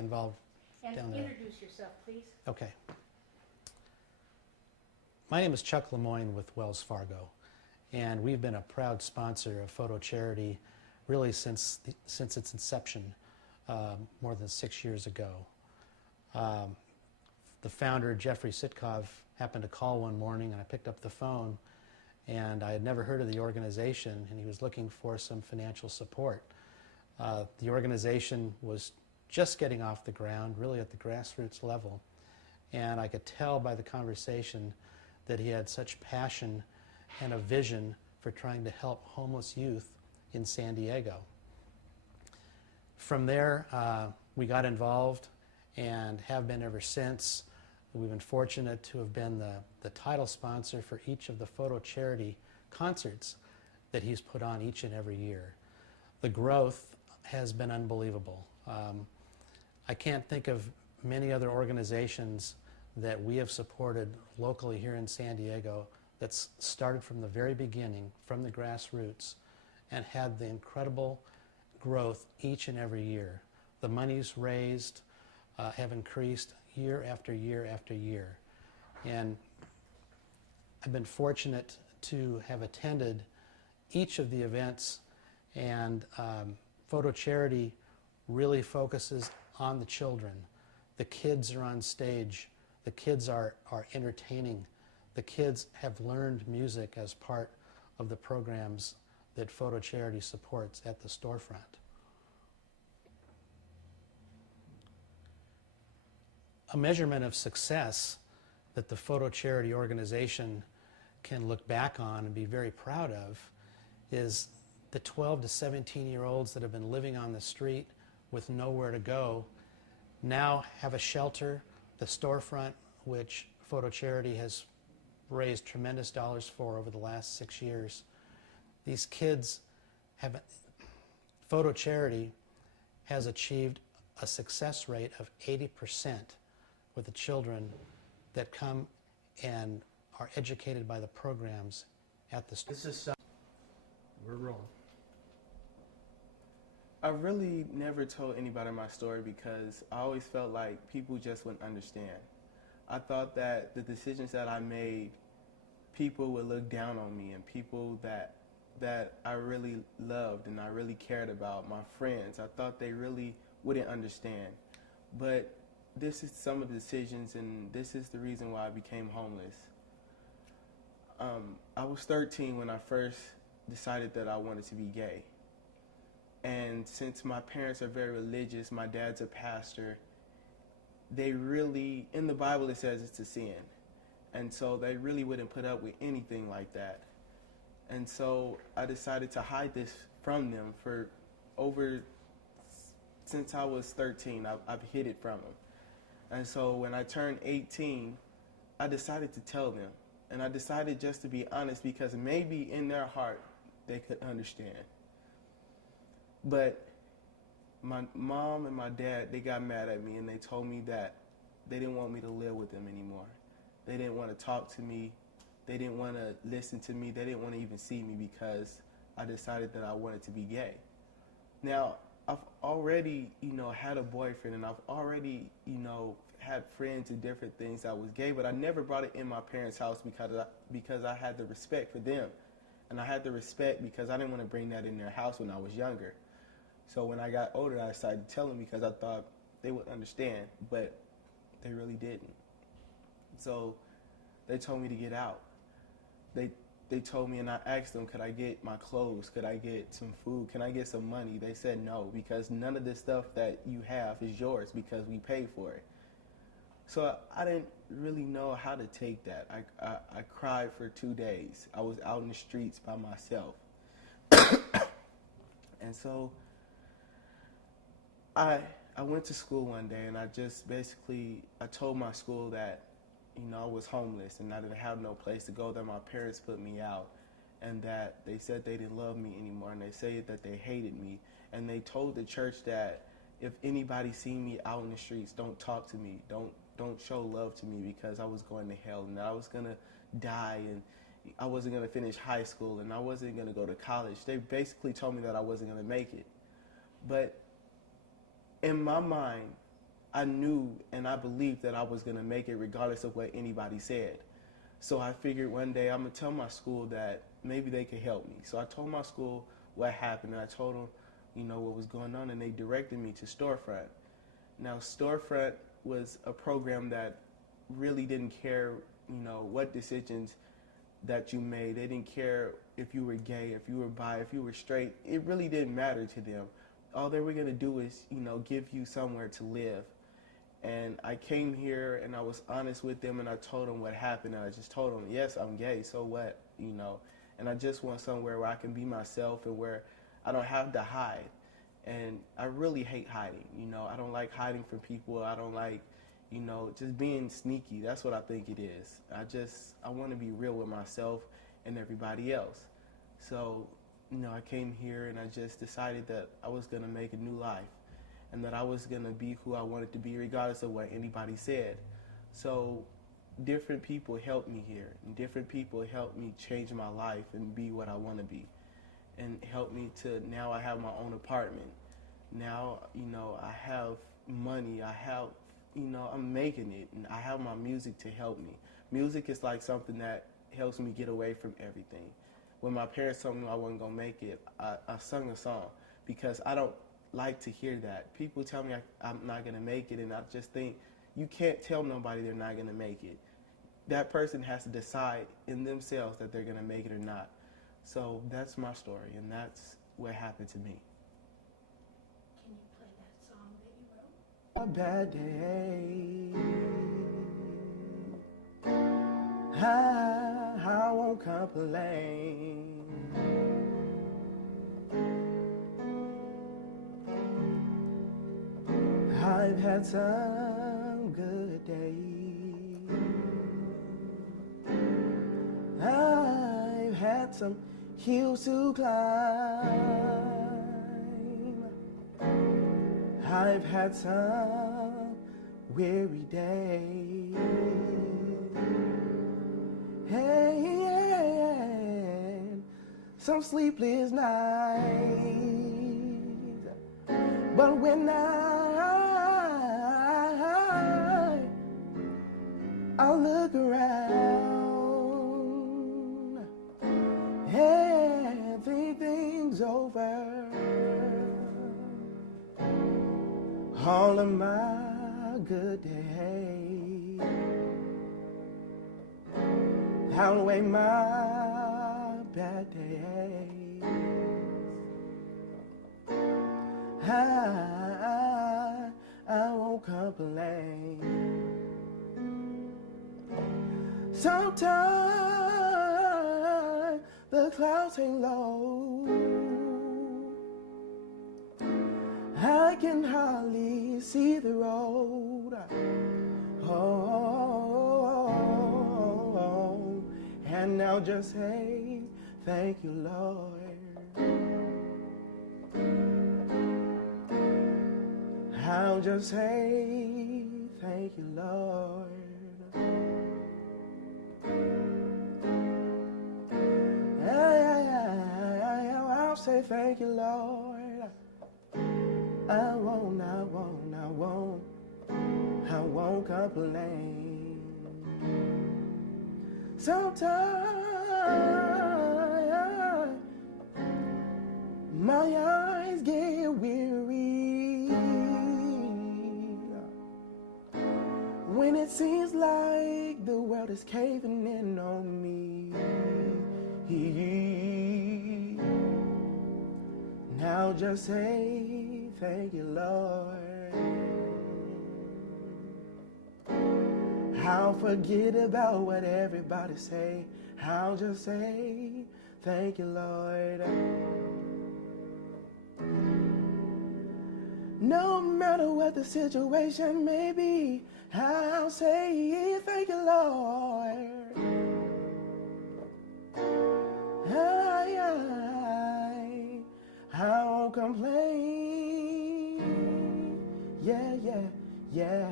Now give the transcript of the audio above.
involved And down there. introduce yourself, please. Okay. My name is Chuck Lemoyne with Wells Fargo, and we've been a proud sponsor of Photocharity really since its inception more than 6 years ago. The founder, Jeffrey Sitkov, happened to call one morning, and I picked up the phone, and I had never heard of the organization, and he was looking for some financial support. The organization was just getting off the ground, really at the grassroots level, and I could tell by the conversation that he had such passion and a vision for trying to help homeless youth in San Diego. From there, we got involved and have been ever since. We've been fortunate to have been the title sponsor for each of the Photocharity concerts that he's put on each and every year. The growth has been unbelievable. I can't think of many other organizations that we have supported locally here in San Diego that's started from the very beginning, from the grassroots, and had the incredible growth each and every year. The monies raised have increased year after year after year. And I've been fortunate to have attended each of the events, and Photocharity really focuses on the children. The kids are on stage. The kids are entertaining. The kids have learned music as part of the programs that Photocharity supports at the storefront. A measurement of success that the Photocharity organization can look back on and be very proud of is the 12 to 17-year-olds that have been living on the street with nowhere to go now have a shelter. The storefront, which Photocharity has raised tremendous dollars for over the last 6 years. These kids have, Photocharity has achieved a success rate of 80% with the children that come and are educated by the programs at the store. This is we're rolling. I really never told anybody my story because I always felt like people just wouldn't understand. I thought that the decisions that I made, people would look down on me, and people that I really loved and I really cared about, my friends, I thought they really wouldn't understand. But this is some of the decisions, and this is the reason why I became homeless. I was 13 when I first decided that I wanted to be gay. And since my parents are very religious, my dad's a pastor, they really, in the Bible it says it's a sin. And so they really wouldn't put up with anything like that. And so I decided to hide this from them for since I was 13, I've hid it from them. And so when I turned 18, I decided to tell them. And I decided just to be honest because maybe in their heart they could understand. But my mom and my dad, they got mad at me and they told me that they didn't want me to live with them anymore. They didn't want to talk to me. They didn't want to listen to me. They didn't want to even see me because I decided that I wanted to be gay. Now, I've already, had a boyfriend, and I've already, had friends and different things that was gay, but I never brought it in my parents' house because I had the respect for them. And I had the respect because I didn't want to bring that in their house when I was younger. So when I got older, I decided to tell them because I thought they would understand, but they really didn't. So they told me to get out. They told me, and I asked them, could I get my clothes? Could I get some food? Can I get some money? They said no, because none of the stuff that you have is yours because we paid for it. So I didn't really know how to take that. I cried for 2 days. I was out in the streets by myself. And so I went to school one day, and I told my school that, I was homeless and I didn't have no place to go, that my parents put me out, and that they said they didn't love me anymore, and they said that they hated me. And they told the church that if anybody seen me out in the streets, don't talk to me, don't show love to me because I was going to hell and I was going to die and I wasn't going to finish high school and I wasn't going to go to college. They basically told me that I wasn't going to make it. But in my mind, I knew and I believed that I was going to make it regardless of what anybody said. So I figured one day I'm going to tell my school that maybe they could help me. So I told my school what happened, and I told them, what was going on, and they directed me to Storefront. Now, Storefront was a program that really didn't care, what decisions that you made. They didn't care if you were gay, if you were bi, if you were straight. It really didn't matter to them. All they were going to do is, give you somewhere to live. And I came here and I was honest with them, and I told them what happened. And I just told them, yes, I'm gay, so what, And I just want somewhere where I can be myself and where I don't have to hide. And I really hate hiding, I don't like hiding from people. I don't like, just being sneaky. That's what I think it is. I want to be real with myself and everybody else. So, I came here and I just decided that I was going to make a new life and that I was going to be who I wanted to be regardless of what anybody said. So different people helped me here, and different people helped me change my life and be what I want to be, and helped me to, now I have my own apartment. Now, I have money, I'm making it, and I have my music to help me. Music is like something that helps me get away from everything. When my parents told me I wasn't going to make it, I sung a song because I don't like to hear that. People tell me I'm not going to make it, and I just think you can't tell nobody they're not going to make it. That person has to decide in themselves that they're going to make it or not. So that's my story, and that's what happened to me. Can you play that song that you wrote? A bad day, I won't complain. I've had some good days. I've had some hills to climb. I've had some weary days. And some sleepless nights. But when I look around and think things over, all of my good days outweigh my bad days. I won't complain. Sometimes the clouds hang low. I can hardly see the road. Oh, and now just say thank you, Lord. I'll just say thank you, Lord. I'll say thank you, Lord. I won't complain. Sometimes my eyes get weary when it seems like the world is caving in on me. Now just say thank you, Lord. I'll forget about what everybody say. I'll just say thank you, Lord. No matter what the situation may be, I'll say thank you, Lord. I won't complain. Yeah.